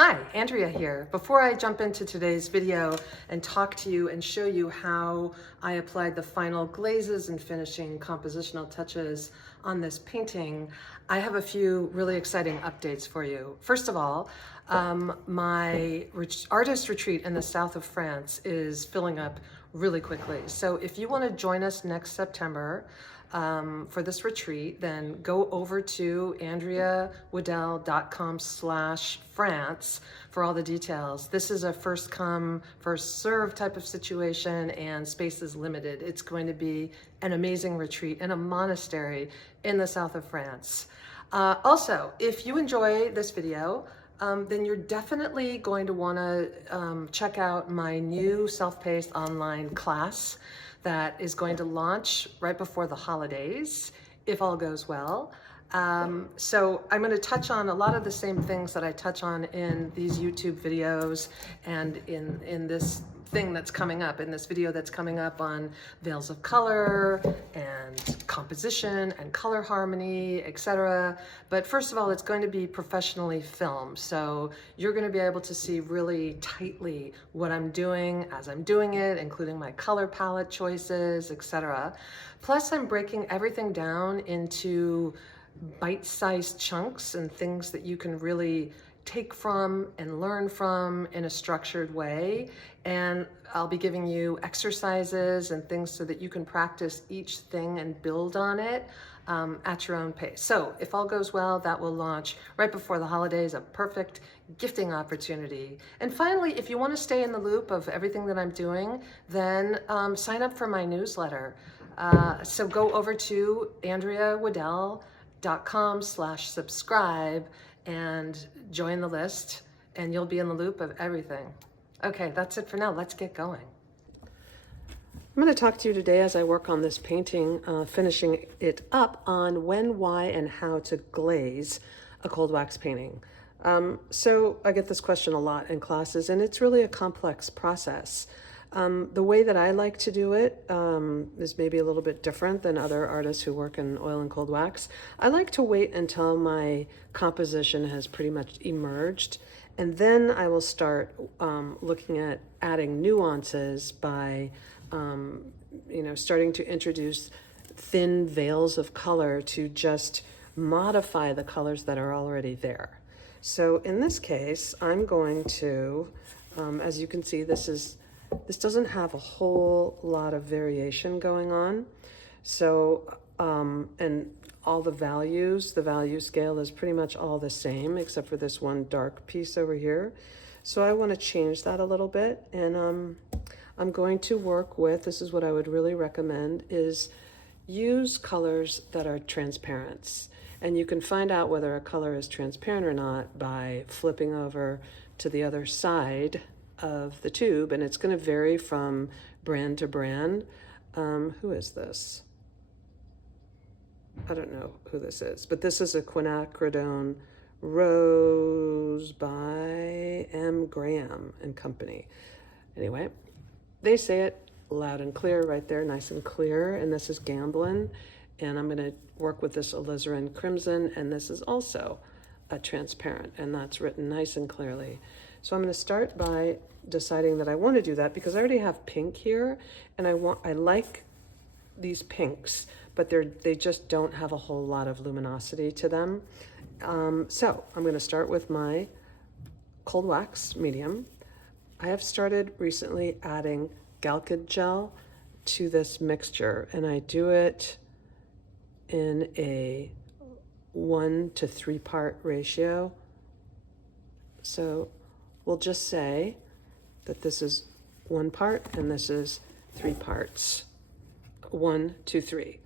Hi, Andrea here. Before I jump into today's video and talk to you and show you how I applied the final glazes and finishing compositional touches on this painting, I have a few really exciting updates for you. First of all, my artist retreat in the south of France is filling up really quickly. So if you want to join us next September, for this retreat, then go over to andreawaddell.com/France for all the details. This is a first come, first serve type of situation, and space is limited. It's going to be an amazing retreat in a monastery in the south of France. Also, if you enjoy this video, then you're definitely going to want to check out my new self-paced online class that is going to launch right before the holidays, if all goes well. So I'm going to touch on a lot of the same things that I touch on in these YouTube videos and in this thing that's coming up, in this video that's coming up on veils of color and composition and color harmony, etc. But first of all, it's going to be professionally filmed. So you're going to be able to see really tightly what I'm doing as I'm doing it, including my color palette choices, etc. Plus, I'm breaking everything down into bite-sized chunks and things that you can really take from and learn from in a structured way. And I'll be giving you exercises and things so that you can practice each thing and build on it at your own pace. So if all goes well, that will launch right before the holidays, a perfect gifting opportunity. And finally, if you want to stay in the loop of everything that I'm doing, then sign up for my newsletter. So go over to andreawaddell.com/subscribe and join the list, and you'll be in the loop of everything. Okay, that's it for now. Let's get going. I'm going to talk to you today as I work on this painting, finishing it up on when, why, and how to glaze a cold wax painting. So I get this question a lot in classes, and it's really a complex process. The way that I like to do it is maybe a little bit different than other artists who work in oil and cold wax. I like to wait until my composition has pretty much emerged, and then I will start looking at adding nuances by starting to introduce thin veils of color to just modify the colors that are already there. So in this case, I'm going to, as you can see, this doesn't have a whole lot of variation going on. So, and all the value scale is pretty much all the same, except for this one dark piece over here. So I want to change that a little bit. And I'm going to work with, this is what I would really recommend, is use colors that are transparent. And you can find out whether a color is transparent or not by flipping over to the other side of the tube, and it's going to vary from brand to brand. Who is this? I don't know who this is, but this is a quinacridone rose by M. Graham and Company. Anyway, they say it loud and clear right there, nice and clear, and this is Gamblin, and I'm going to work with this alizarin crimson, and this is also a transparent, and that's written nice and clearly. So I'm going to start by deciding that I want to do that because I already have pink here, and I like these pinks, but they just don't have a whole lot of luminosity to them. So I'm going to start with my cold wax medium. I have started recently adding Galkid gel to this mixture, and I do it in a 1 to 3 part ratio. So we'll just say that this is 1 part and this is 3 parts. 1, 2, 3.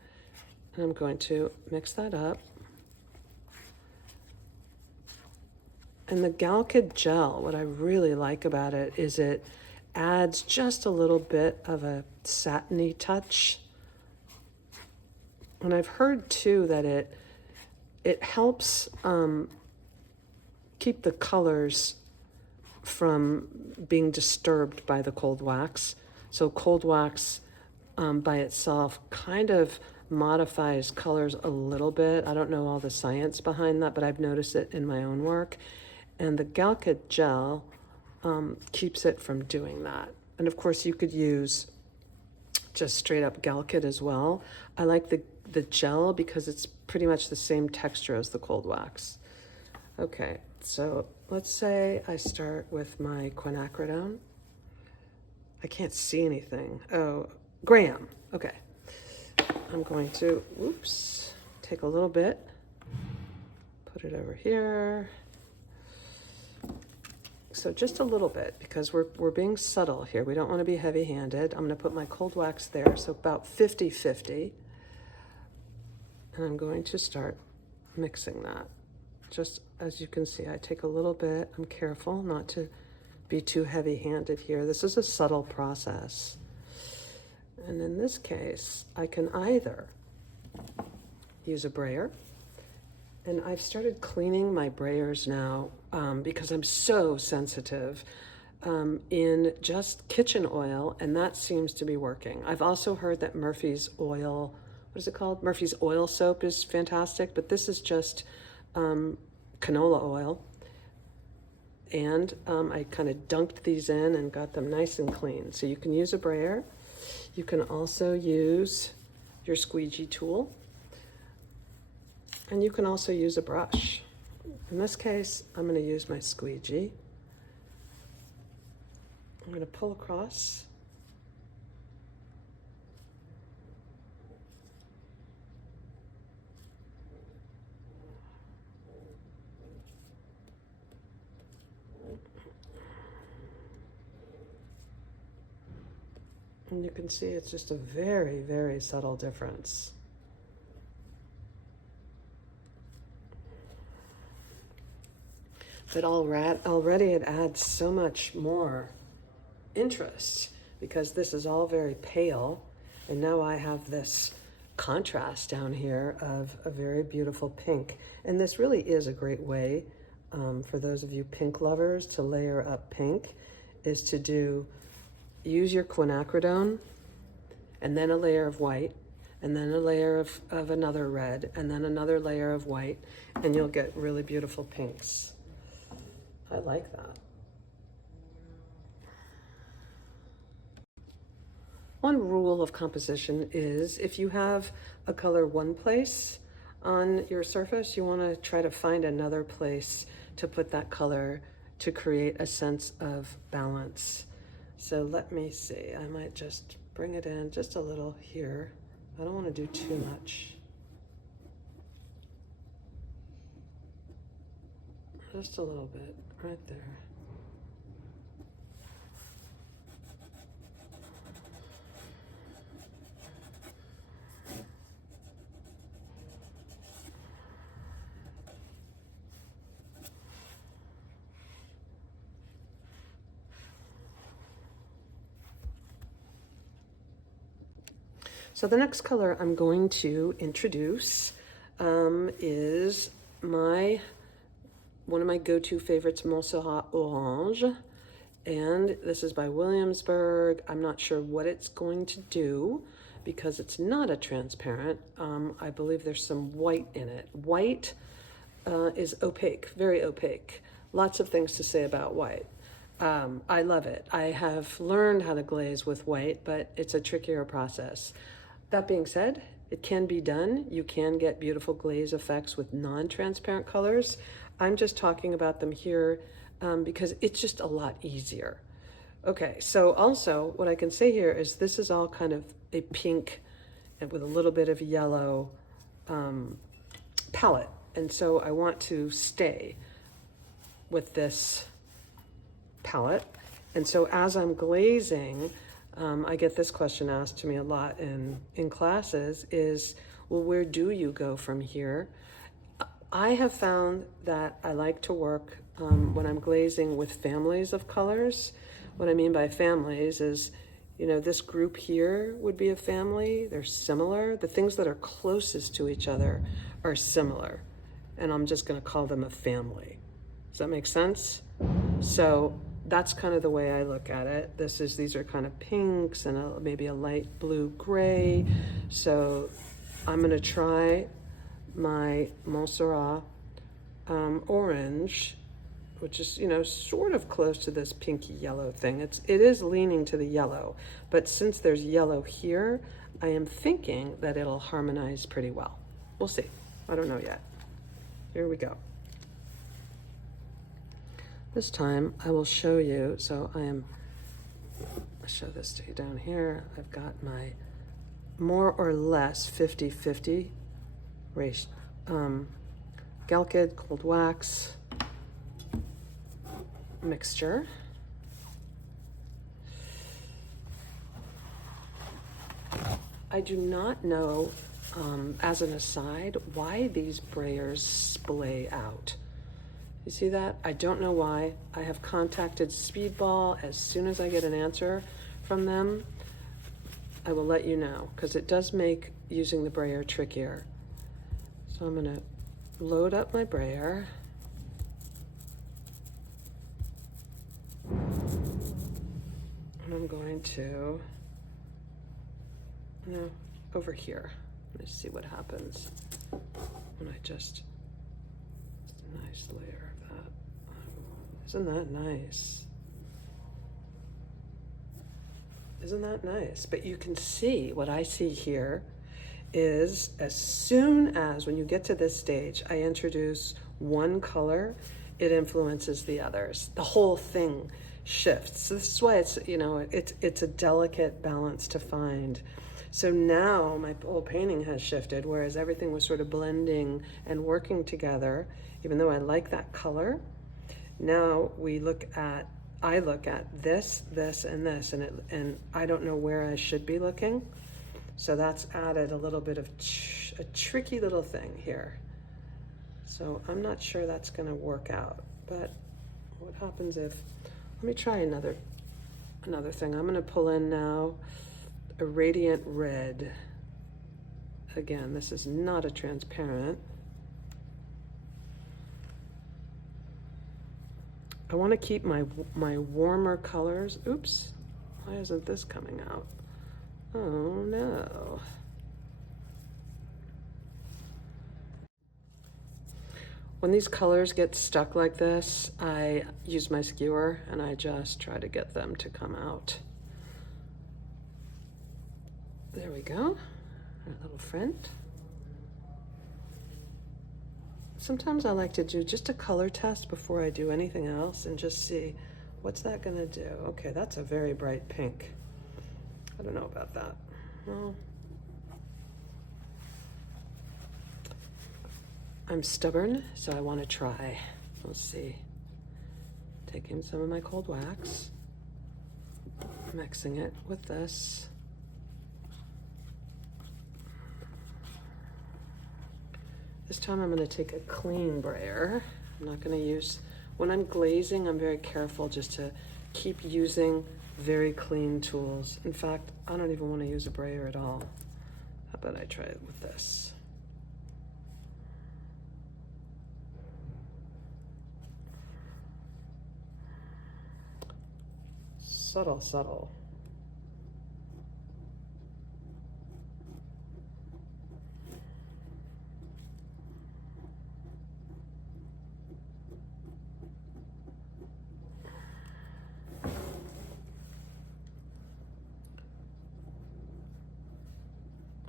And I'm going to mix that up. And the Galkid gel, what I really like about it is it adds just a little bit of a satiny touch. And I've heard too that it helps keep the colors from being disturbed by the cold wax. So cold wax by itself kind of modifies colors a little bit. I don't know all the science behind that, but I've noticed it in my own work. and the Galkit gel keeps it from doing that. And of course you could use just straight up Galkit as well. I like the gel because it's pretty much the same texture as the cold wax. Okay, so let's say I start with my quinacridone. I can't see anything. Oh, Graham. Okay. I'm going to, whoops, take a little bit, put it over here. So just a little bit, because we're being subtle here. We don't want to be heavy-handed. I'm going to put my cold wax there, so about 50-50. And I'm going to start mixing that. Just as you can see, I take a little bit. I'm careful not to be too heavy-handed here. This is a subtle process. And in this case, I can either use a brayer, and I've started cleaning my brayers now because I'm so sensitive in just kitchen oil, and that seems to be working. I've also heard that Murphy's oil, what is it called? Murphy's oil soap is fantastic, but this is just canola oil. And I kind of dunked these in and got them nice and clean. So you can use a brayer. You can also use your squeegee tool. And you can also use a brush. In this case, I'm going to use my squeegee. I'm going to pull across. And you can see it's just a very, very subtle difference. But already it adds so much more interest because this is all very pale. And now I have this contrast down here of a very beautiful pink. And this really is a great way for those of you pink lovers to layer up pink, is to use your quinacridone and then a layer of white and then a layer of another red and then another layer of white, and you'll get really beautiful pinks. I like that. One rule of composition is if you have a color one place on your surface, you want to try to find another place to put that color to create a sense of balance. So let me see, I might just bring it in just a little here. I don't want to do too much. Just a little bit, right there. So the next color I'm going to introduce is one of my go-to favorites, Montserrat Orange. And this is by Williamsburg. I'm not sure what it's going to do because it's not a transparent. I believe there's some white in it. White is opaque, very opaque. Lots of things to say about white. I love it. I have learned how to glaze with white, but it's a trickier process. That being said, it can be done. You can get beautiful glaze effects with non-transparent colors. I'm just talking about them here because it's just a lot easier. Okay, so also what I can say here is this is all kind of a pink and with a little bit of yellow palette. And so I want to stay with this palette. And so as I'm glazing, I get this question asked to me a lot in classes is, well, where do you go from here? I have found that I like to work when I'm glazing with families of colors. What I mean by families is, you know, this group here would be a family. They're similar. The things that are closest to each other are similar. And I'm just going to call them a family. Does that make sense? So that's kind of the way I look at it. These are kind of pinks and maybe a light blue gray. So I'm going to try my Montserrat orange which is, you know, sort of close to this pinky yellow thing. It is leaning to the yellow, but since there's yellow here, I am thinking that it'll harmonize pretty well. We'll see. I don't know yet. Here we go. This time I will show you, so I'll show this to you down here. I've got my more or less 50-50 ratio, Galkid cold wax mixture. I do not know, as an aside, why these brayers splay out. You see that? I don't know why. I have contacted Speedball. As soon as I get an answer from them, I will let you know, because it does make using the brayer trickier. So I'm going to load up my brayer. And I'm going to, over here. Let's see what happens when I just a nice layer of that. Isn't that nice? Isn't that nice? But you can see what I see here is as soon as when you get to this stage, I introduce one color, it influences the others. The whole thing shifts. So this is why it's, it's a delicate balance to find. So now my whole painting has shifted, whereas everything was sort of blending and working together, even though I like that color. Now I look at this, this, and this, and I don't know where I should be looking. So that's added a little bit of a tricky little thing here. So I'm not sure that's gonna work out, but what happens if, let me try another thing. I'm gonna pull in now a radiant red. Again, this is not a transparent. I want to keep my warmer colors. Oops, why isn't this coming out? Oh no. When these colors get stuck like this, I use my skewer and I just try to get them to come out. There we go, our little friend. Sometimes I like to do just a color test before I do anything else and just see what's that gonna do. Okay, that's a very bright pink. I don't know about that. Well, I'm stubborn, so I want to try. Let's see. Taking some of my cold wax, mixing it with this. This time I'm going to take a clean brayer. I'm not going to use, when I'm glazing, I'm very careful just to keep using very clean tools. In fact, I don't even want to use a brayer at all. How about I try it with this? Subtle, subtle.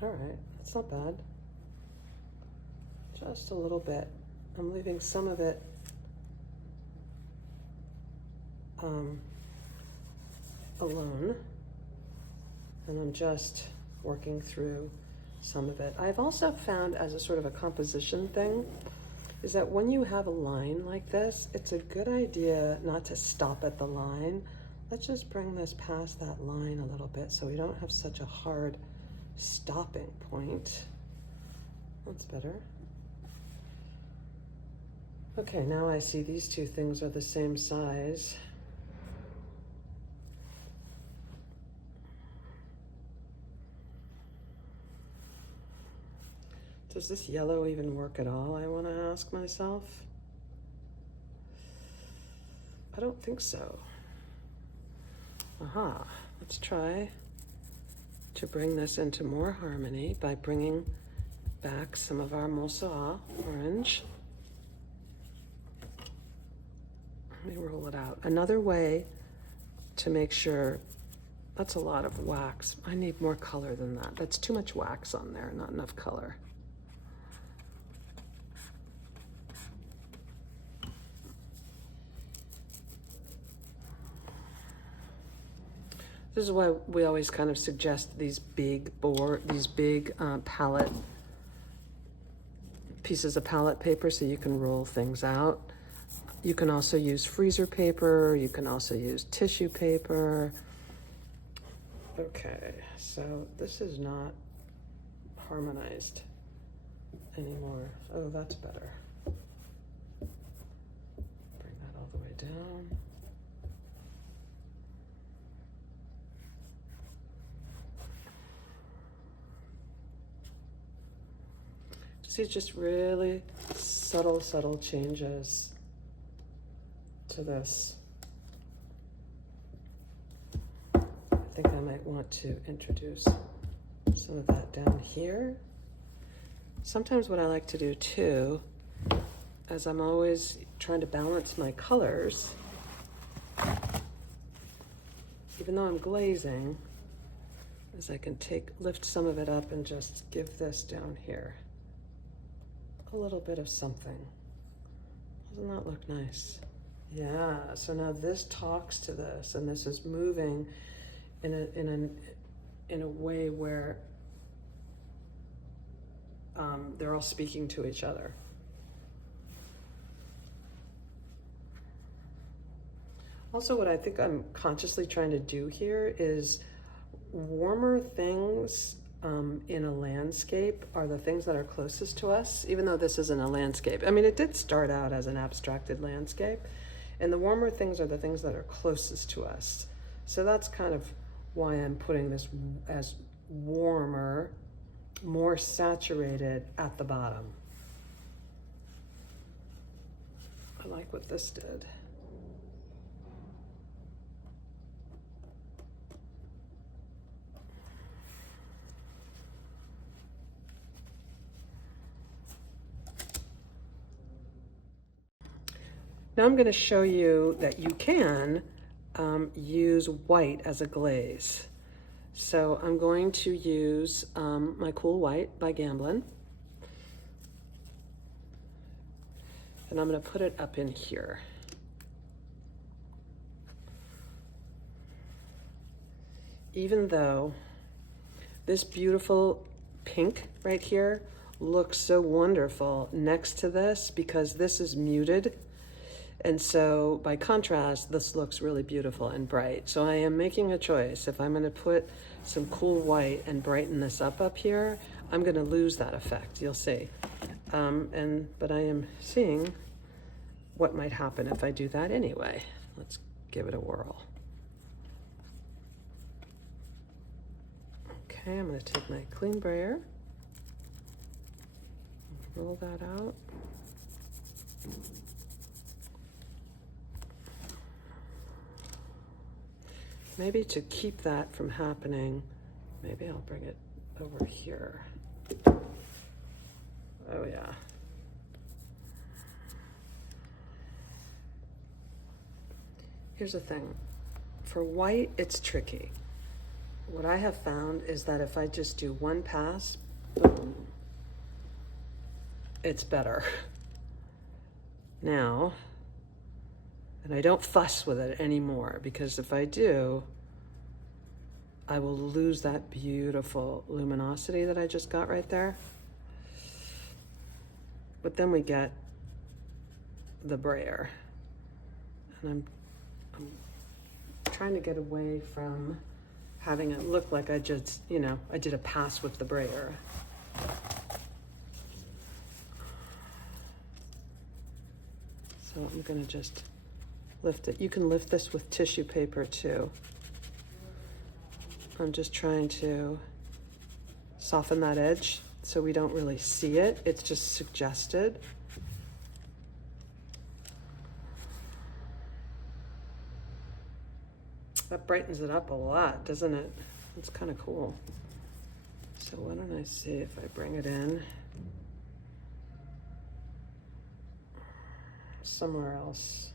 All right, that's not bad. Just a little bit. I'm leaving some of it alone, and I'm just working through some of it. I've also found, as a sort of a composition thing, is that when you have a line like this, it's a good idea not to stop at the line. Let's just bring this past that line a little bit so we don't have such a hard stopping point. That's better. Okay, now I see these two things are the same size. Does this yellow even work at all, I want to ask myself? I don't think so. Aha, let's try to bring this into more harmony by bringing back some of our Mosa orange. Let me roll it out. Another way to make sure, that's a lot of wax. I need more color than that. That's too much wax on there, not enough color. This is why we always kind of suggest these big palette pieces of palette paper so you can roll things out. You can also use freezer paper. You can also use tissue paper. Okay, so this is not harmonized anymore. Oh, that's better. Bring that all the way down. See, just really subtle changes to this. I think I might want to introduce some of that down here. Sometimes what I like to do too, as I'm always trying to balance my colors, even though I'm glazing, is I can lift some of it up and just give this down here a little bit of something. Doesn't that look nice? Yeah, so now this talks to this, and this is moving in a way where they're all speaking to each other. Also, what I think I'm consciously trying to do here is warmer things in a landscape are the things that are closest to us, even though this isn't a landscape. I mean, it did start out as an abstracted landscape, and the warmer things are the things that are closest to us. So that's kind of why I'm putting this as warmer, more saturated at the bottom. I like what this did. Now I'm going to show you that you can use white as a glaze. So I'm going to use my Cool White by Gamblin. And I'm going to put it up in here. Even though this beautiful pink right here looks so wonderful next to this because this is muted. And so by contrast, this looks really beautiful and bright. So I am making a choice. If I'm going to put some Cool White and brighten this up here, I'm going to lose that effect. You'll see. But I am seeing what might happen if I do that anyway. Let's give it a whirl. Okay, I'm going to take my clean brayer, roll that out. Maybe to keep that from happening, maybe I'll bring it over here. Oh yeah. Here's the thing. For white, it's tricky. What I have found is that if I just do one pass, boom, it's better. Now, and I don't fuss with it anymore, because if I do, I will lose that beautiful luminosity that I just got right there. But then we get the brayer. And I'm trying to get away from having it look like I just, I did a pass with the brayer. So I'm gonna just lift it. You can lift this with tissue paper too. I'm just trying to soften that edge so we don't really see it. It's just suggested. That brightens it up a lot, doesn't it? It's kind of cool. So why don't I see if I bring it in somewhere else.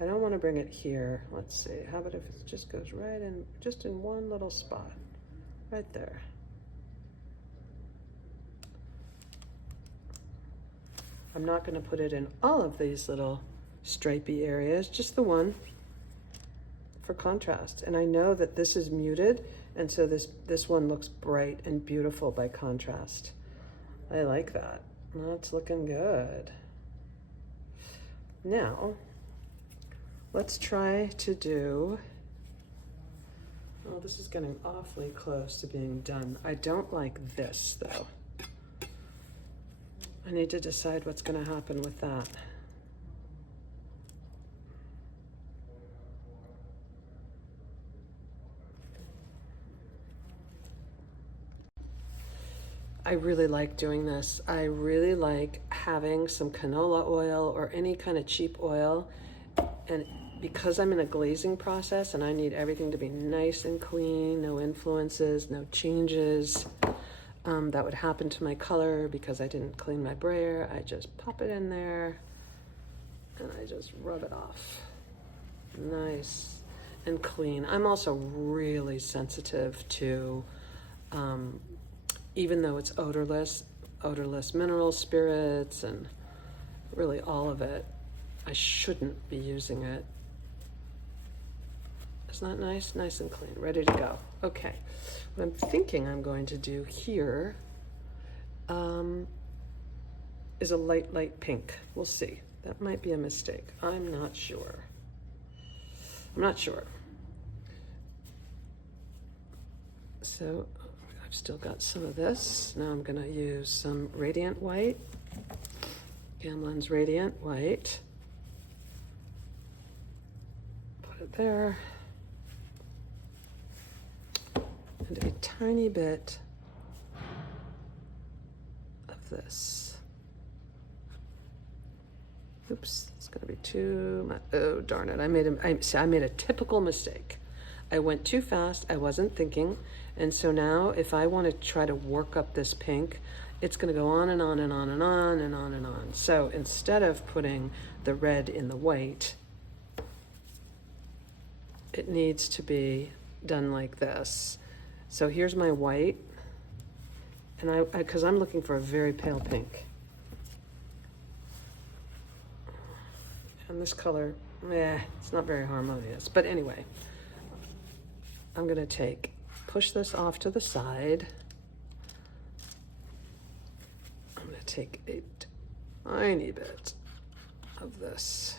I don't want to bring it here. Let's see. How about if it just goes right in, just in one little spot, right there. I'm not going to put it in all of these little stripey areas, just the one for contrast. And I know that this is muted, and so this one looks bright and beautiful by contrast. I like that. That's looking good. Now, let's try to do, oh, this is getting awfully close to being done. I don't like this, though. I need to decide what's going to happen with that. I really like doing this. I really like having some canola oil or any kind of cheap oil. And because I'm in a glazing process and I need everything to be nice and clean, no influences, no changes, that would happen to my color because I didn't clean my brayer. I just pop it in there and I just rub it off. Nice and clean. I'm also really sensitive to, even though it's odorless mineral spirits and really all of it, I shouldn't be using it. Isn't that nice? Nice and clean, ready to go. Okay, what I'm thinking I'm going to do here is a light pink. We'll see. That might be a mistake. I'm not sure. So I've still got some of this. Now I'm gonna use some Radiant White, Gamlen's Radiant White. Put it there. And a tiny bit of this. Oops, it's gonna be too much. Oh, darn it, I made a typical mistake. I went too fast, I wasn't thinking, and so now if I want to try to work up this pink, it's gonna go on and on and on and on and on and on. So instead of putting the red in the white, it needs to be done like this. So here's my white, and because I'm looking for a very pale pink. And this color, it's not very harmonious. But anyway, I'm gonna push this off to the side. I'm gonna take a tiny bit of this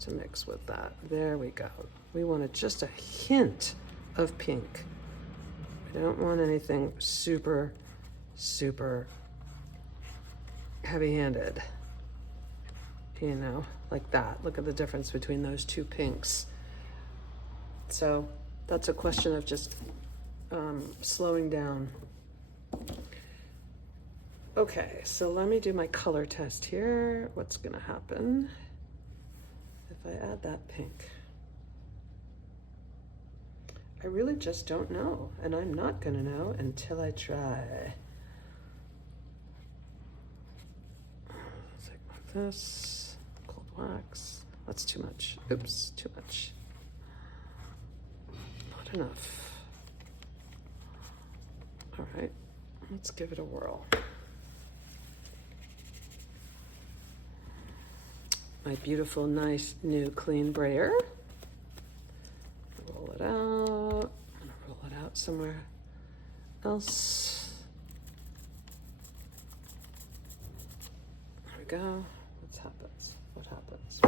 to mix with that. There we go. We want just a hint of pink. We don't want anything super, super heavy-handed. You know, like that. Look at the difference between those two pinks. So that's a question of just slowing down. Okay, so let me do my color test here. What's gonna happen if I add that pink? I really just don't know, and I'm not gonna know until I try. Like this. Wax. That's too much. Oops, too much. Not enough. All right, let's give it a whirl. My beautiful, nice, new, clean brayer. Roll it out. I'm gonna roll it out somewhere else. There we go. What happens?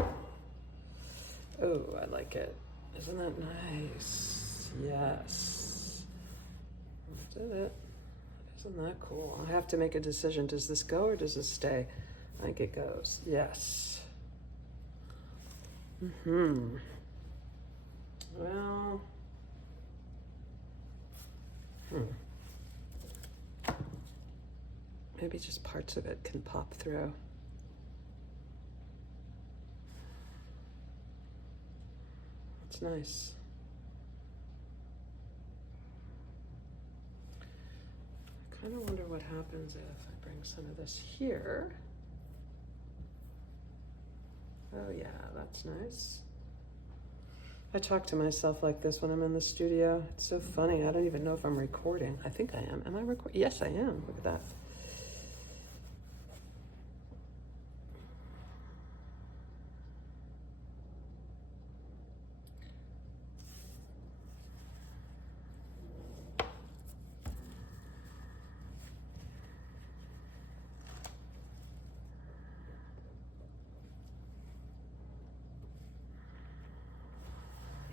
Oh, I like it. Isn't that nice? Yes. I did it. Isn't that cool? I have to make a decision. Does this go or does this stay? I think it goes. Yes. Well. Maybe just parts of it can pop through. It's nice. I kind of wonder what happens if I bring some of this here. Oh yeah, that's nice. I talk to myself like this when I'm in the studio. It's so funny. I don't even know if I'm recording. I think I am. Am I recording? Yes, I am. Look at that.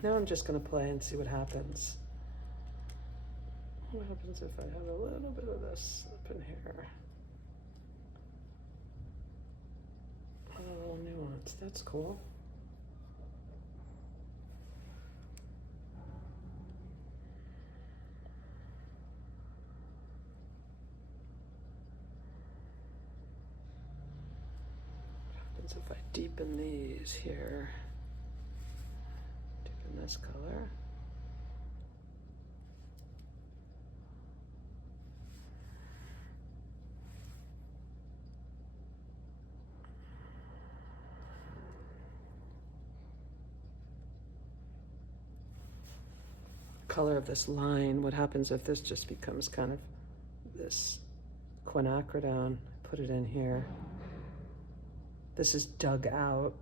Now I'm just going to play and see what happens. What happens if I have a little bit of this up in here? A little nuance. That's cool. What happens if I deepen these here? Deepen this color. Color of this line, what happens if this just becomes kind of this quinacridone? Put it in here. This is dug out.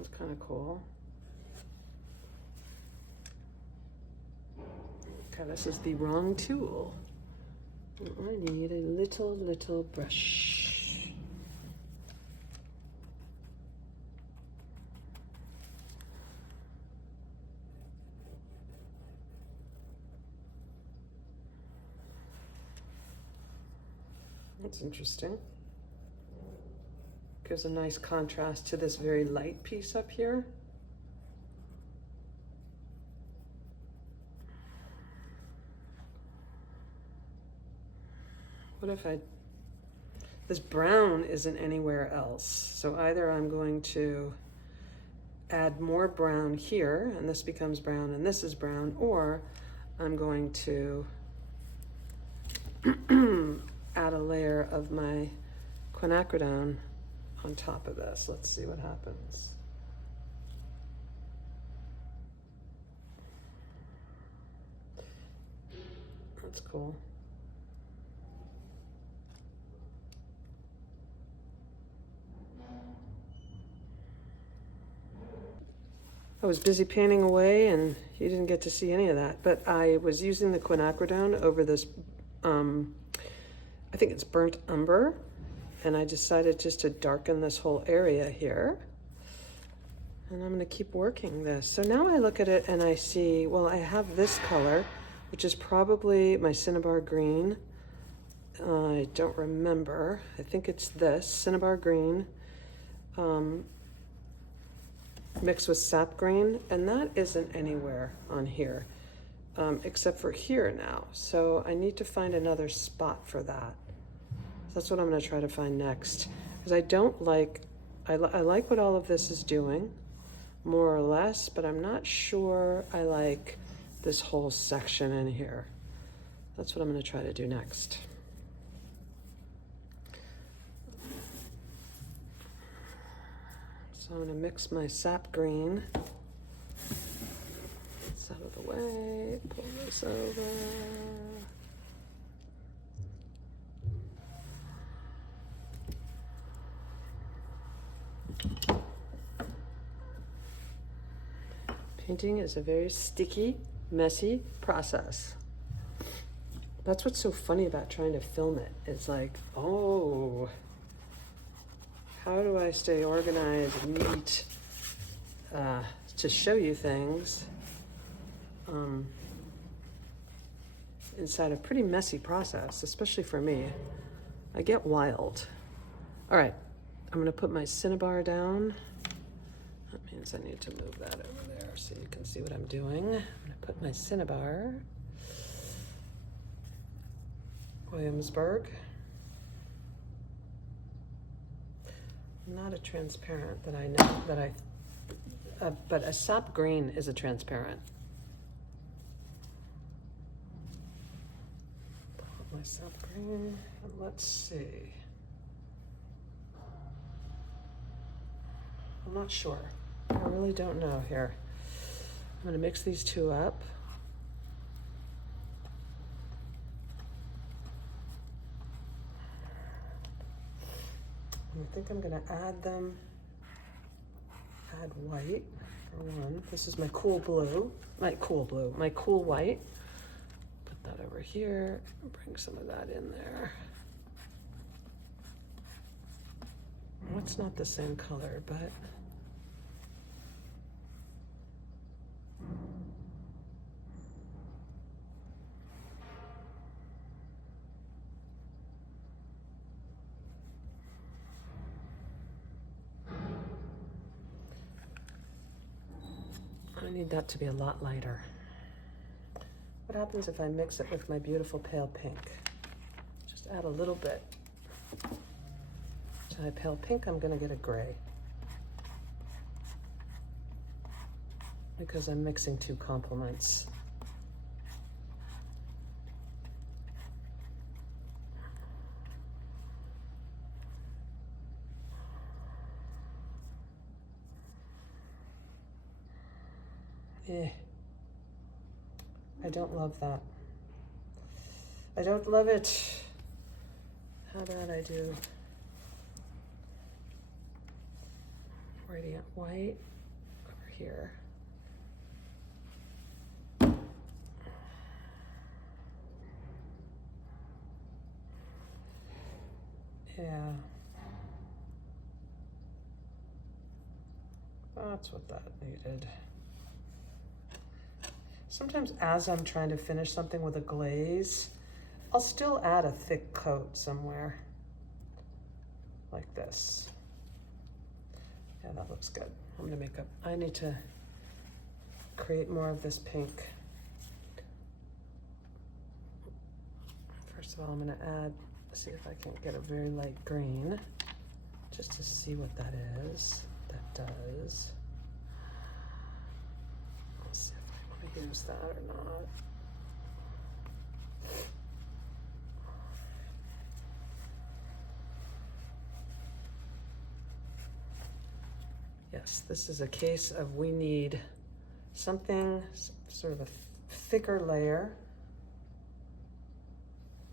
It's kind of cool. Okay, this is the wrong tool. I need a little brush. That's interesting. Gives a nice contrast to this very light piece up here. What if this brown isn't anywhere else? So either I'm going to add more brown here, and this becomes brown, and this is brown, or I'm going to add a layer of my quinacridone on top of this. Let's see what happens. That's cool. I was busy painting away and you didn't get to see any of that, but I was using the quinacridone over this, I think it's burnt umber, and I decided just to darken this whole area here. And I'm gonna keep working this. So now I look at it and I see, well, I have this color, which is probably my cinnabar green. I don't remember. I think it's this, cinnabar green, mixed with sap green, and that isn't anywhere on here, except for here now. So I need to find another spot for that. That's what I'm gonna try to find next. Because I don't like, I like what all of this is doing, more or less, but I'm not sure I like this whole section in here. That's what I'm gonna try to do next. So I'm gonna mix my sap green. It's out of the way, pull this over. Painting is a very sticky, messy process. That's what's so funny about trying to film it. It's like, oh, how do I stay organized and neat to show you things inside a pretty messy process, especially for me. I get wild. All right, I'm gonna put my cinnabar down. That means I need to move that over there so you can see what I'm doing. I'm gonna put my cinnabar, Williamsburg. Not a transparent that I know that but a sap green is a transparent. my sap green, and let's see. I'm not sure. I really don't know here. I'm going to mix these two up. I think I'm going to add white for one. This is my cool blue, my cool white. Put that over here, bring some of that in there. Well, it's not the same color, but I need that to be a lot lighter. What happens if I mix it with my beautiful pale pink? Just add a little bit. To my pale pink, I'm gonna get a gray. Because I'm mixing two complements. I don't love that. I don't love it. How about I do radiant white over here. Yeah. That's what that needed. Sometimes as I'm trying to finish something with a glaze, I'll still add a thick coat somewhere, like this. Yeah, that looks good. I'm gonna make up, I need to create more of this pink. First of all, I'm gonna add, see if I can get a very light green, just to see what that is, that does. Let's see if I wanna use that or not. Yes, this is a case of we need something, sort of a thicker layer.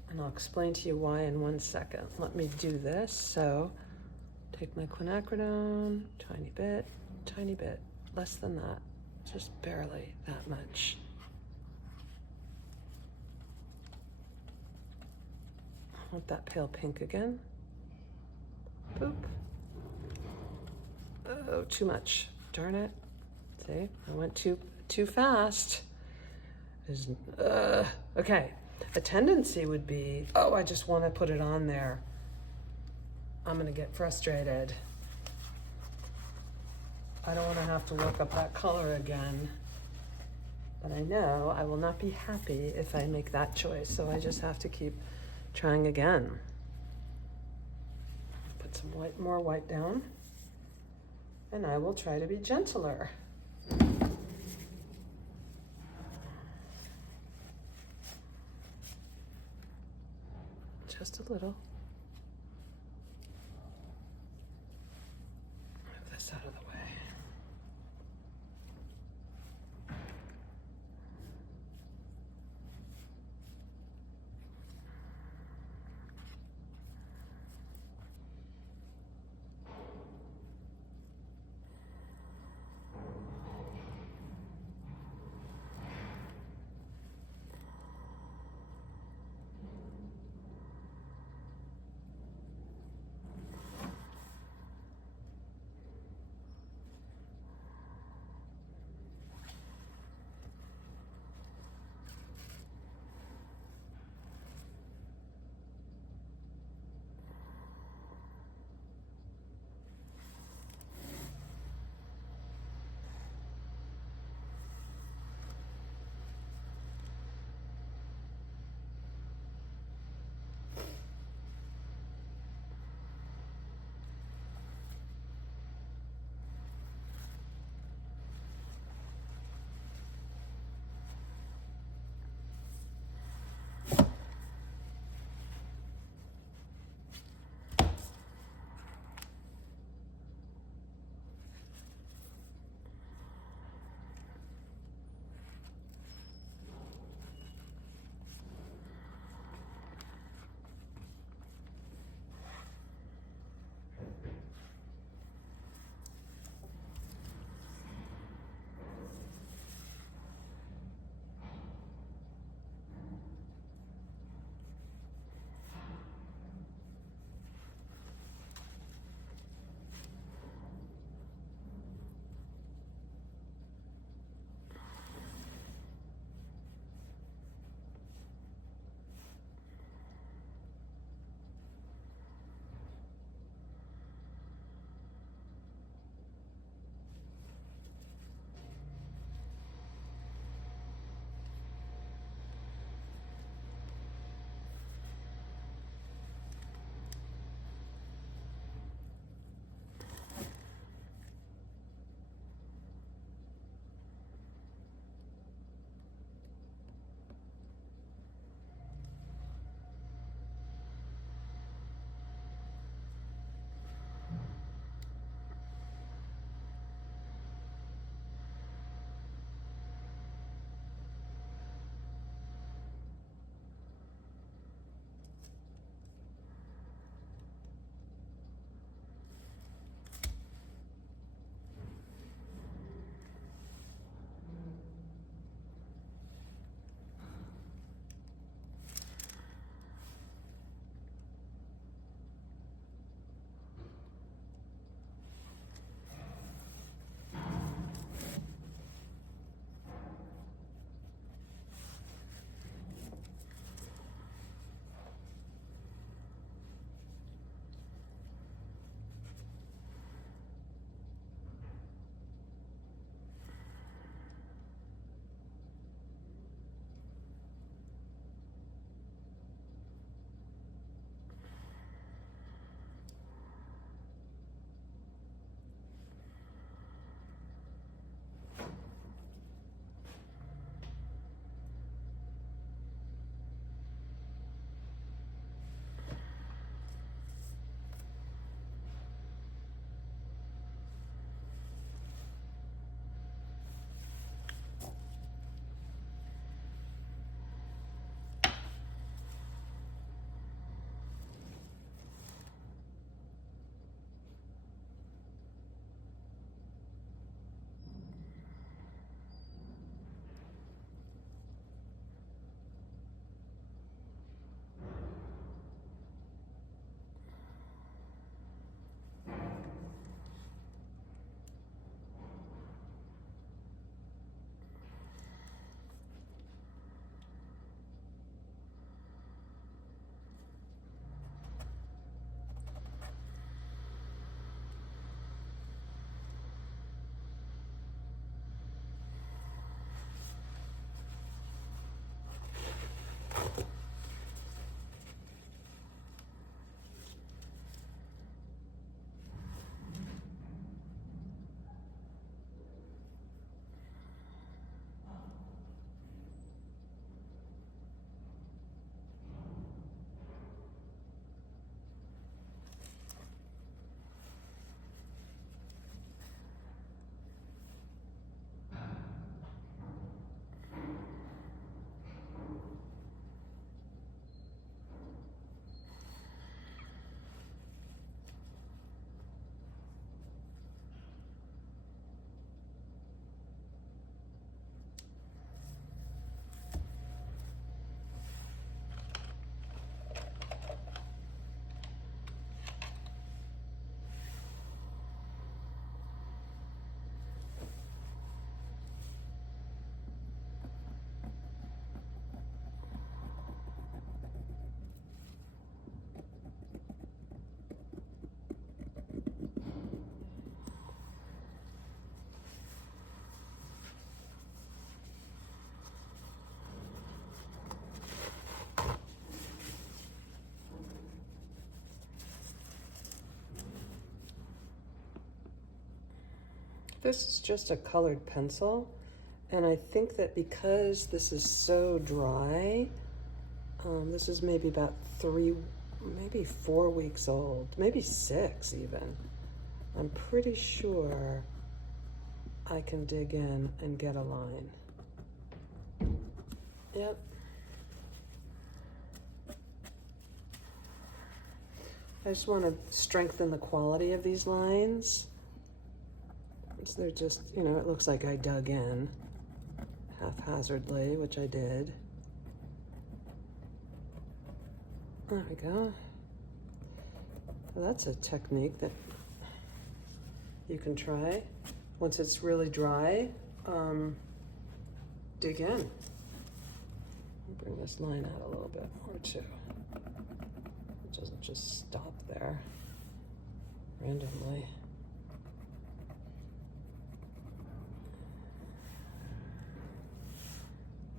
And I'll explain to you why in 1 second. Let me do this. So take my quinacridone, tiny bit, less than that, just barely that much. I want that pale pink again. Boop. Oh, too much. Darn it. See, I went too fast. Okay. A tendency would be, oh, I just want to put it on there. I'm going to get frustrated. I don't want to have to work up that color again. But I know I will not be happy if I make that choice, so I just have to keep trying again. Put some more white down. And I will try to be gentler. Just a little. Move this out of the way. This is just a colored pencil, and I think that because this is so dry, this is maybe about 3, maybe 4 weeks old, maybe 6 even. I'm pretty sure I can dig in and get a line. Yep. I just want to strengthen the quality of these lines. So they're just, you know, it looks like I dug in haphazardly, which I did. There we go. Well, that's a technique that you can try. Once it's really dry, dig in. I'll bring this line out a little bit more too. It doesn't just stop there randomly.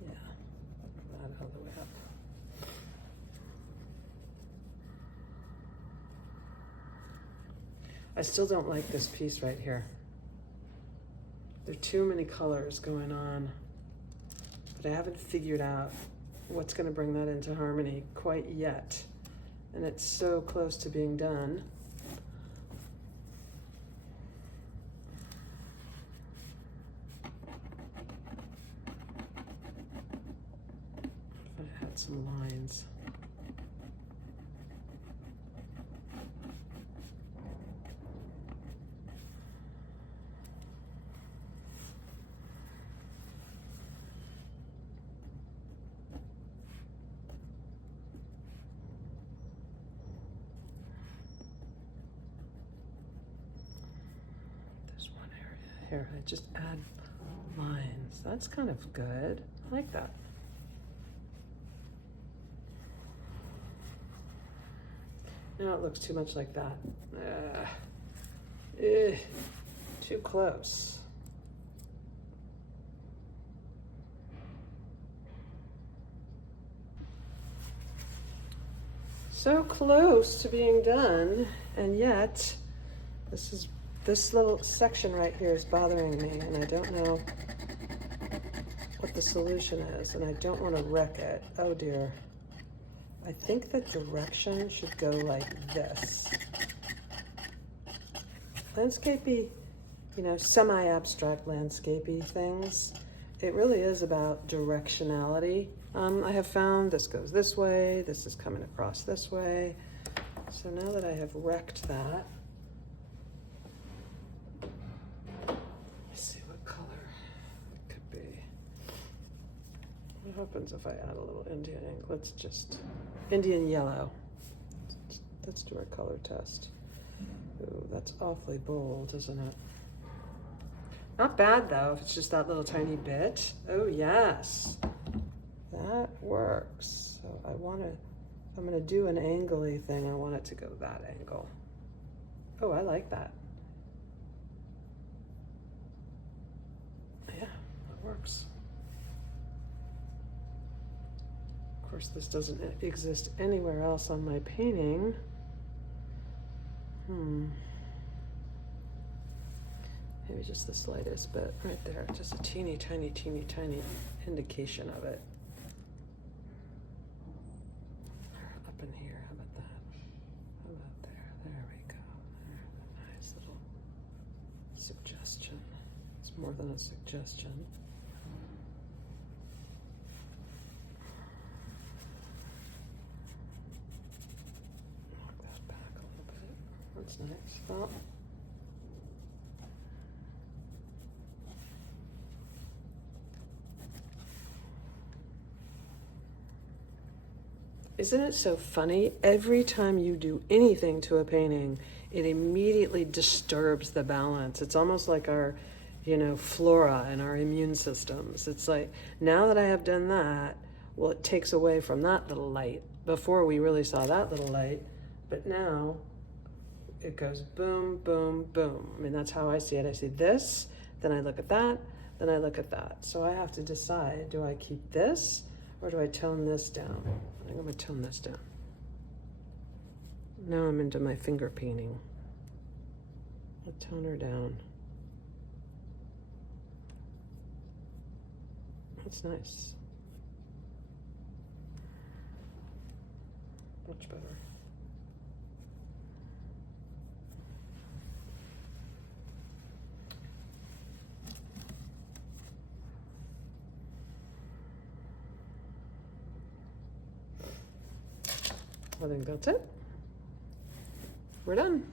Yeah, that all the way up. I still don't like this piece right here. There are too many colors going on, but I haven't figured out what's going to bring that into harmony quite yet. And it's so close to being done. If I had some lines. Here, I just add lines. That's kind of good. I like that. Now it looks too much like that. Too close. So close to being done, and yet this little section right here is bothering me, and I don't know what the solution is, and I don't want to wreck it. Oh dear. I think the direction should go like this. Landscapey, you know, semi-abstract landscapey things, it really is about directionality. I have found this goes this way, this is coming across this way. So now that I have wrecked that, what happens if I add a little Indian ink? Let's just, Indian yellow. Let's do our color test. Ooh, that's awfully bold, isn't it? Not bad though, if it's just that little tiny bit. Oh yes, that works. So I'm gonna do an angly thing. I want it to go that angle. Oh, I like that. Yeah, that works. Of course, this doesn't exist anywhere else on my painting. Maybe just the slightest bit right there. Just a teeny, tiny, teeny, tiny indication of it. Up in here, how about that? How about there? There we go. There's a nice little suggestion. It's more than a suggestion. That's nice. Oh. Isn't it so funny? Every time you do anything to a painting, it immediately disturbs the balance. It's almost like our, you know, flora and our immune systems. It's like, now that I have done that, well, it takes away from that little light. Before we really saw that little light, but now it goes boom, boom, boom. I mean, that's how I see it. I see this, then I look at that, then I look at that. So I have to decide, do I keep this or do I tone this down? I think I'm gonna tone this down. Now I'm into my finger painting. I'll tone her down. That's nice. Much better. I think that's it. We're done.